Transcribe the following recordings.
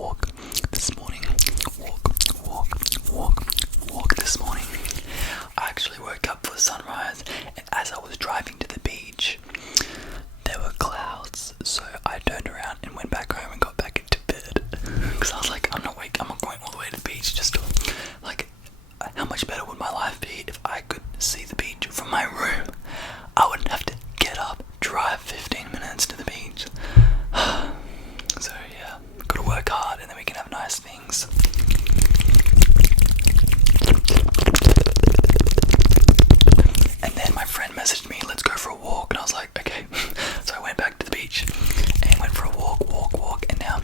walk this morning. Walk this morning. I actually woke up for sunrise, and as I was driving to the beach, there were clouds, so I turned around and went back home and got back into bed. Because I was like, I'm not going all the way to the beach just to, like, how much better would my life be if I could see the beach from my room? I wouldn't have to get up, drive 15 minutes to the beach. So yeah, gotta work hard and then we can have nice things. And then my friend messaged me, let's go for a walk, and I was like, okay. So I went back to the beach and went for a walk, and now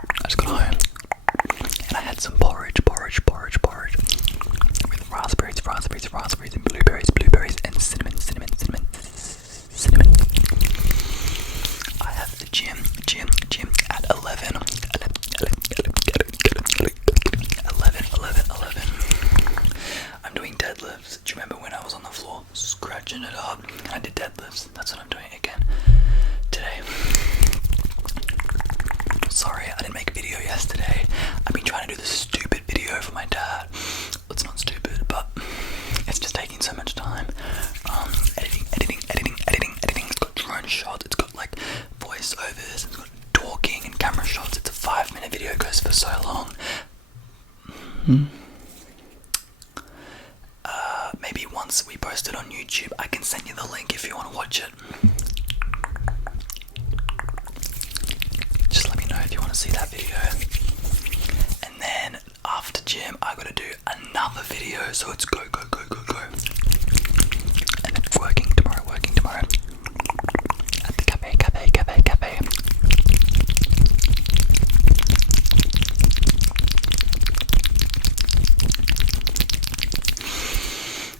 I just got home and I had some porridge with raspberries and blueberries and cinnamon. I have the gym at 11. I'm doing deadlifts. Do you remember when I was on the floor scratching it up? I did deadlifts. That's what I'm doing again today. Sorry, I didn't make a video yesterday. I've been trying to do this stupid video for my dad. It's not stupid, but it's just taking so much time. Editing. It's got drone shots. It's got like voiceovers. It's got talking and camera shots. It's a 5-minute video. It goes for so long. Maybe once we post it on YouTube, I can send you the link if you want to watch it. Just let me know if you want to see that video. And then after gym, I gotta do another video, so it's go. And then working tomorrow. At the cafe.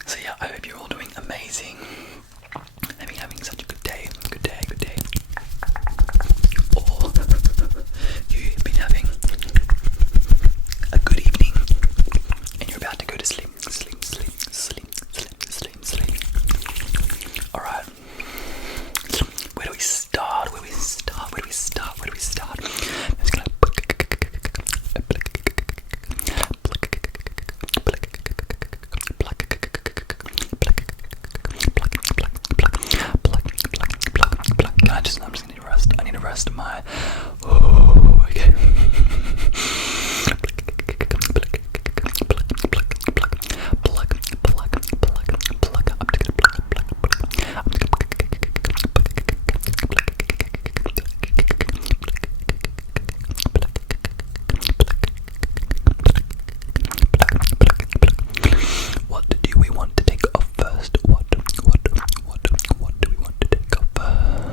So yeah, I hope you're all doing amazing. Maybe having such a good day. Or you've been having a good evening and you're about to go to sleep. Alright. Where do we start? I'm just gonna I'm just gonna rest. I need to rest my. Oh, okay. What do we want to take off first? What do we want to take off first?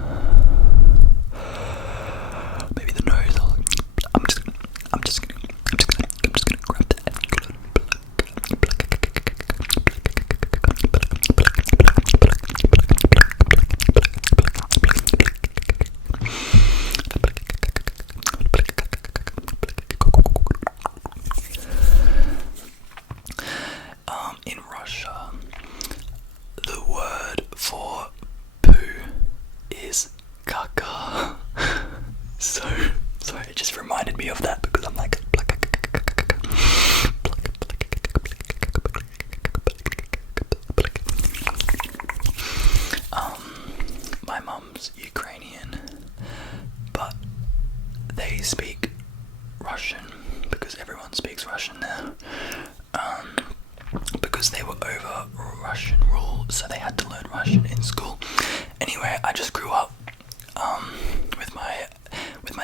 Maybe the nose. I'm just gonna grab that and in Russia, the word for poo is caca. So, sorry, it just reminded me of that because I'm like, my mum's Ukrainian, but they speak Russian because everyone speaks Russian now. Because they were over Russian rule, so they had to learn Russian in school. Anyway, I just grew up with my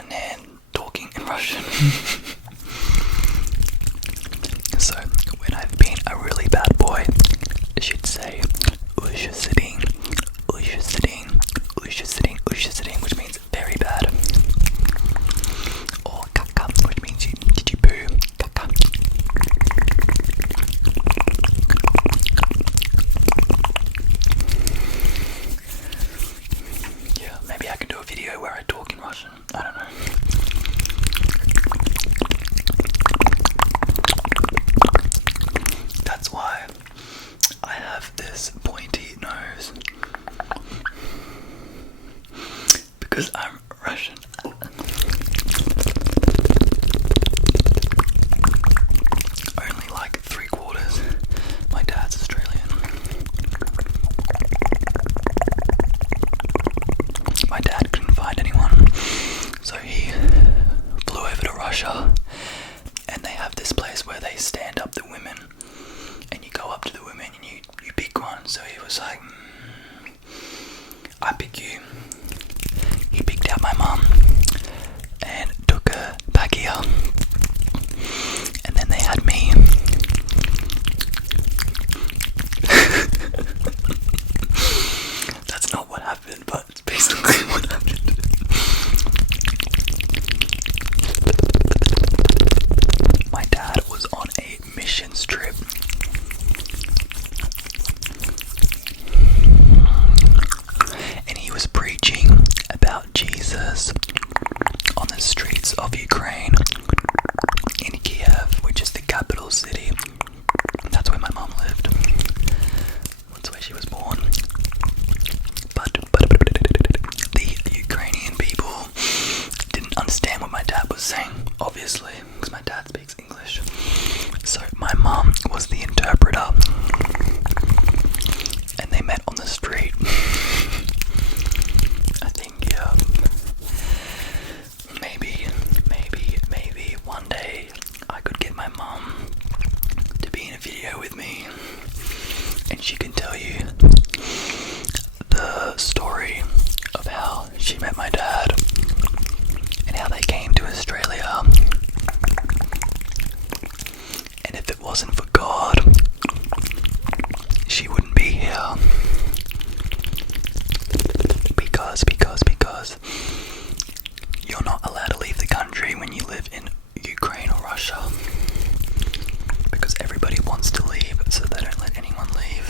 nan talking in Russian. So when I've been a really bad boy, she'd say "Usha sitting," which means very bad, or "kaka," which means did you poo? Kaka. Yeah, maybe I can do a video where I talk in Russian. I don't know. Russia, and they have this place where they stand up the women, and you go up to the women and you pick one. So he was like, I pick you. He picked out my mum and took her back here, and then they had me. That's not what happened, but it's basically what happened. My dad was on a missions trip. And he was preaching about Jesus on the streets of Ukraine in Kiev, which is the capital city. That's where my mom lived. That's where she was born. But the Ukrainian people didn't understand what my dad was saying, obviously, because my dad speaks English. So my mom was the interpreter, and they met on the street. I think, yeah, maybe one day I could get my mom to be in a video with me, and she can tell you the story of how she met my dad and how they came to Australia. And if it wasn't for God, she wouldn't be here. Because you're not allowed to leave the country when you live in Ukraine or Russia. Because everybody wants to leave, so they don't let anyone leave.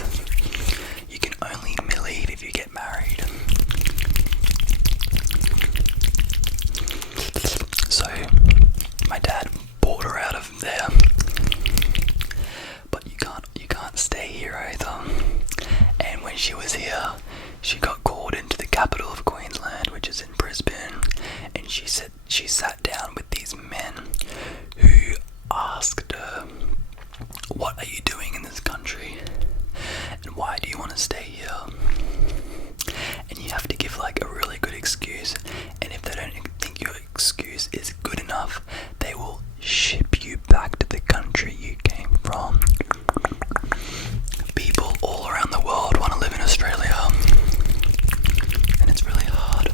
You can only leave if you get married. So my dad bought her out of there. But you can't stay here either. And when she was here, she got called into the capital of Queensland, which is in Brisbane, and she sat down with these men who asked her, what are you doing in this country? And why do you want to stay here? And you have to give like a really good excuse, and if they don't think your excuse is good enough, they will ship you back to the country you came from. People all around the world want to live in Australia, and it's really hard.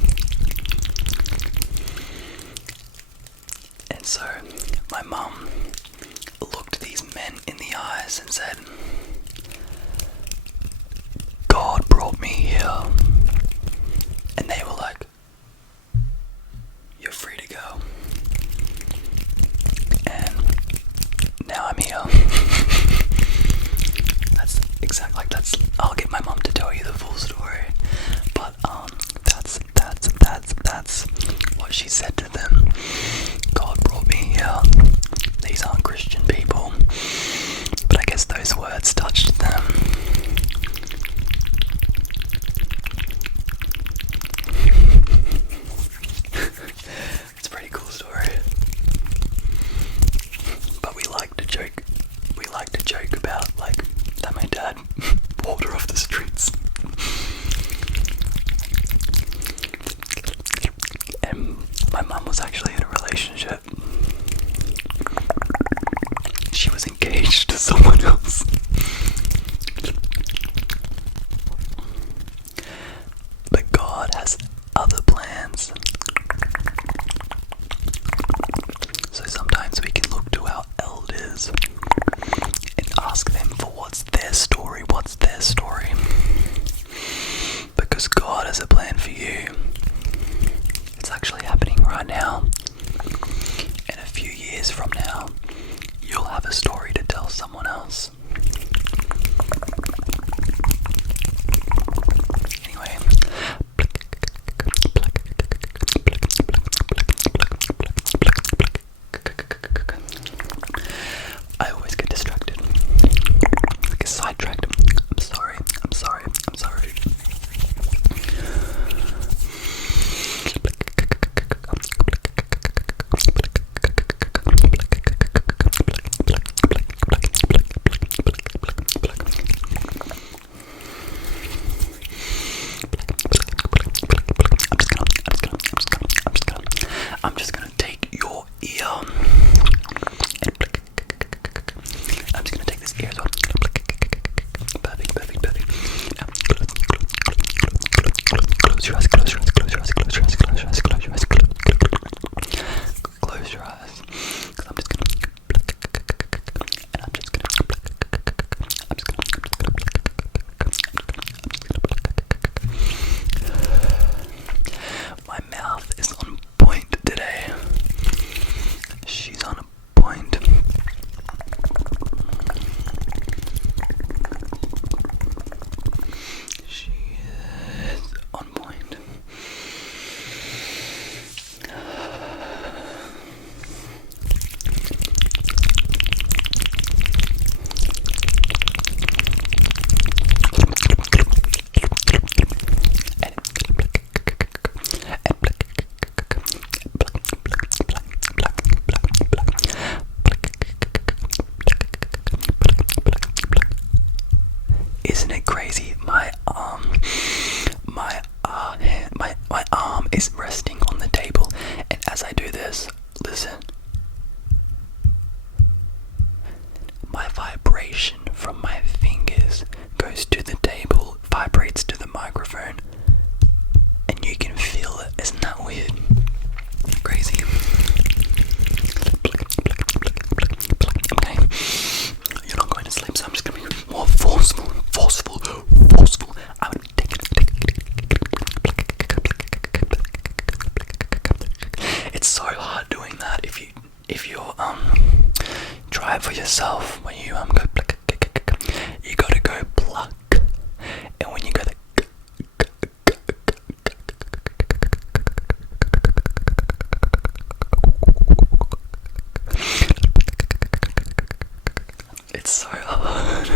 And so my mum looked these men in the eyes and said, God brought me here. And they were like, you're free to go. And now I'm here. I'll get my mum to tell you the full story. But that's what she said to them. God brought me here. These aren't Christian people. But I guess those words touched them. It's a pretty cool story. But we like to joke about like that my dad pulled her off the streets. And my mum was actually in a relationship. She was engaged to someone else. But God has other plans. So sometimes we can look to our elders and ask them for what's their story. Because God has a plan for you. It's actually happening right now. And a few years from now, you'll have a story to tell someone else. Anyway. I my arm is resting on the table, and as I do this, listen, my vibration from my fingers goes to the table, vibrates to the microphone, and you can feel it. Isn't that weird? Crazy. Okay, you're not going to sleep, so I'm just going to be more forceful. I would take it. It's so hard doing that if you're try it for yourself. When you go you gotta go pluck, and when you go it's so hard.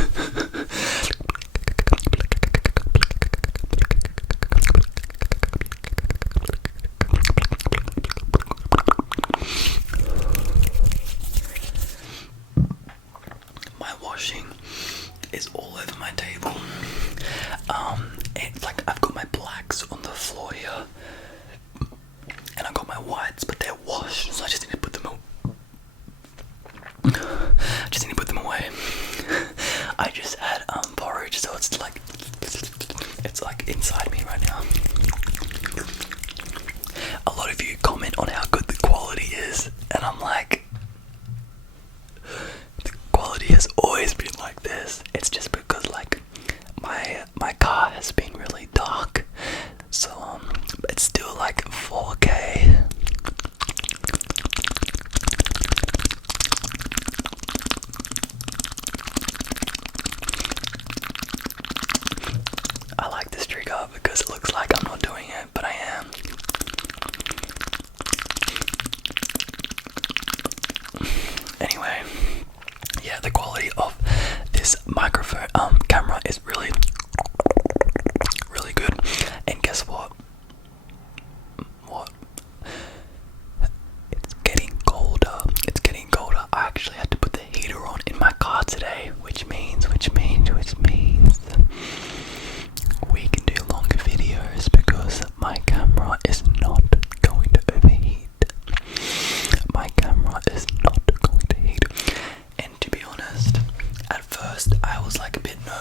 My washing is all over my table. It's like I've got my blacks on the floor here, and I've got my whites, but they're washed, so I just need to put them away. I just had porridge, so it's like inside me right now. A lot of you comment on how good the quality is, and I'm like, the quality has always been like this. It's just because like my car has been really dark, so it's still like 4K. I like this trigger because it looks like I'm not doing it, but I am. Anyway, yeah, the quality of this microphone camera is really good. And guess what? It's getting colder. I actually had to put the heater on in my car today, which means we can do longer videos because my camera is not going to overheat. And to be honest, at first I was like a bit nervous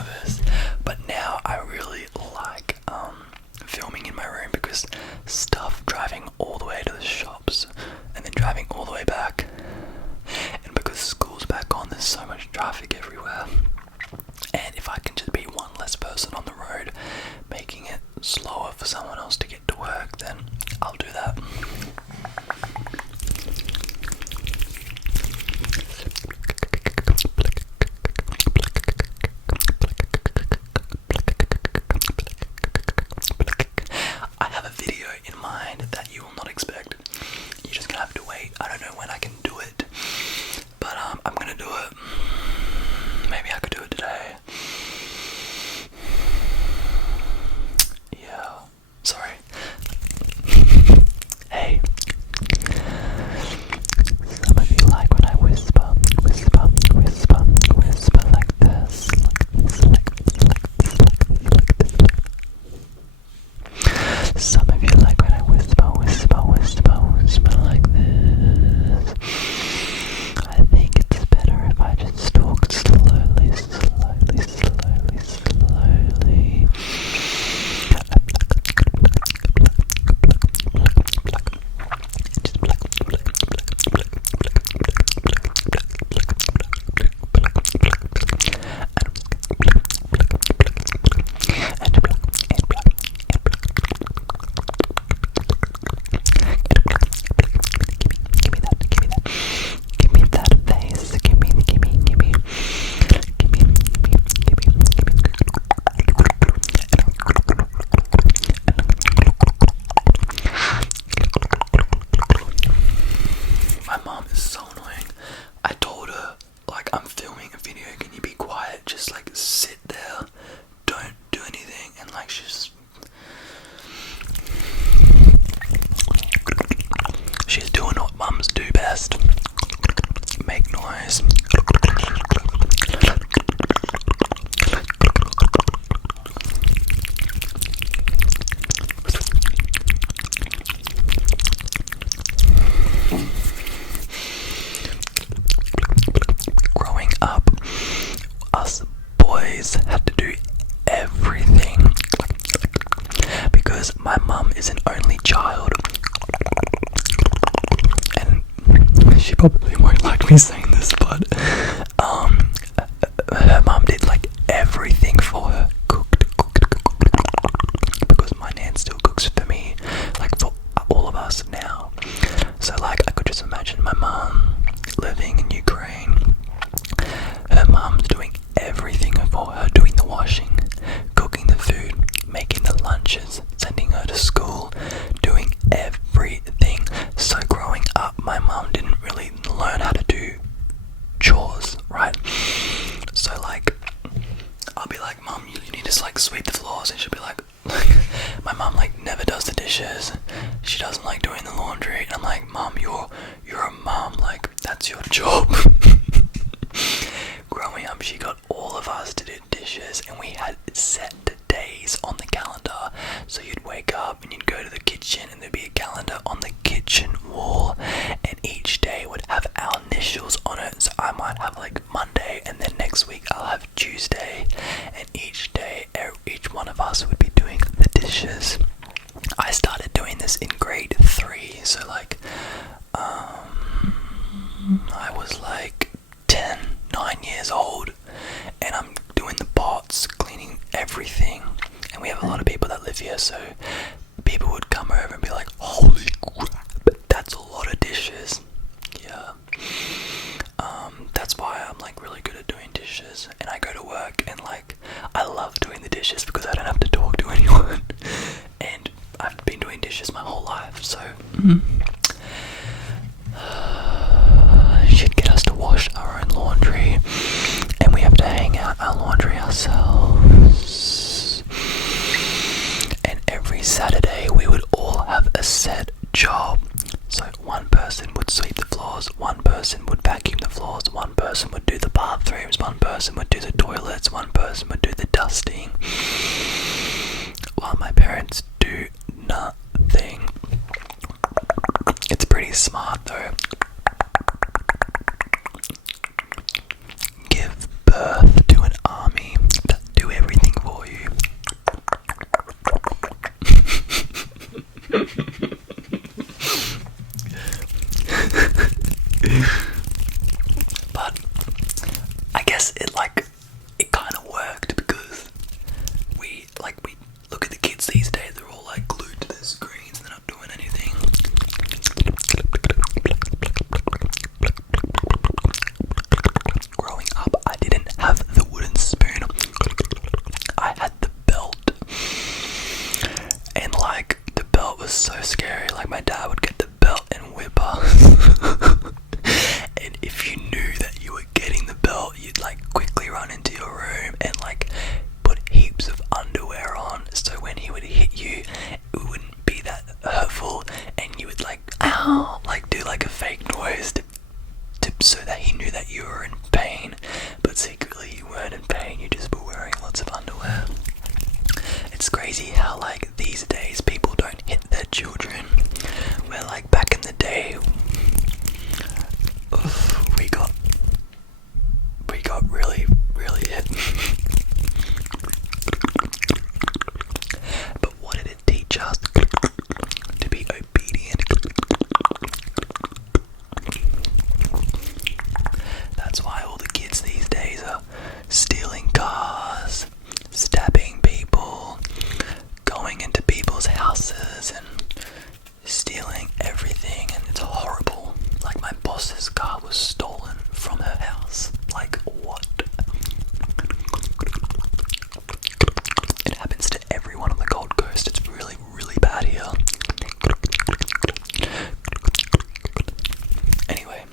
probably won't like me saying this, but her mum did like everything for her. Cooked, because my nan still cooks for me, like for all of us now. So like I could just imagine my mum living in Ukraine. Her mum's doing everything for her, doing the washing, cooking the food, making the lunches, sending her to school, doing everything. So growing up, my mum didn't really learn how to do chores, right? So like, I'll be like, Mum, you need to like sweep the floors, and she'll be like my mum like never does the dishes. She doesn't like doing the laundry, and I'm like, Mum, you're a mum, like that's your job. Growing up, she got all of us to do dishes, and we had set days on the calendar. So you'd wake up and you'd go to the kitchen, and there'd be a calendar on the kitchen wall, and each day would have our initials on it. So I might have like Monday, and then next week I'll have Tuesday, and each day each one of us would be doing the dishes. I started doing this in grade 3, so like I was like 9 years old, and I'm doing the pots, cleaning everything. And we have a lot of people that live here, so people would come over and be like, holy crap, that's a lot of dishes. Yeah. That's why I'm like really good at doing dishes, and I go to work and like I love doing the dishes because I don't have to talk to anyone. And I've been doing dishes my whole life, so she'd get us to wash our own laundry, and we have to hang out our laundry ourselves. And every Saturday we would all have a set job. So one person would sweep the floors, one person would vacuum the floors, one person would do the bathrooms, one person would do the toilets, one person would do the dusting, while my parents do nothing. It's pretty smart though. Give birth to an army that do everything for you. But I guess it kind of worked, because we look at the kids these days, they're all like glued to their screens, they're not doing anything. Growing up, I didn't have the wooden spoon, I had the belt, and like the belt was so scary. Like my dad would get the belt and whip us. And if you knew that you were getting the belt, you'd like quickly run into your room and like put heaps of underwear on, so when he would hit you, it wouldn't be that hurtful, and you would like ow, like do like a fake noise to so that he knew that you were in pain, but secretly you weren't in pain, you just were wearing lots of underwear. It's crazy how like these days people don't hit their children, where like back in the day we got really hit. But what did it teach us? To be obedient. That's why all the kids these days are stealing cars, stabbing people, going into people's houses and stealing everything, and it's horrible. Like my boss's car was stolen from her house. Like what? It happens to everyone on the Gold Coast. It's really bad here. Anyway.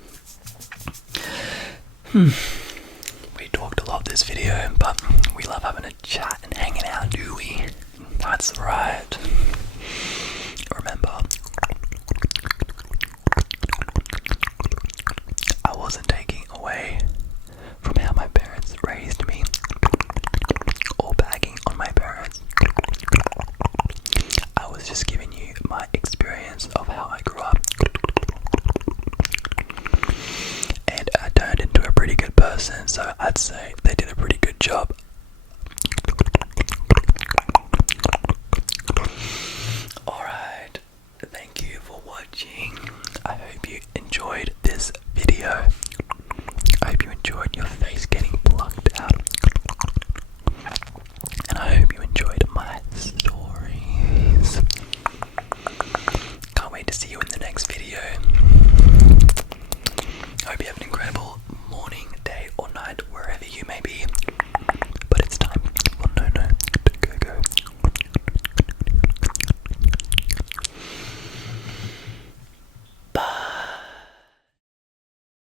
We talked a lot this video, but we love having a chat and hanging out, do we? That's right. Remember, I wasn't taking away from how my parents raised me, or bagging on my parents. I was just giving you my experience of how I grew up. And I turned into a pretty good person, so I'd say they did a pretty good job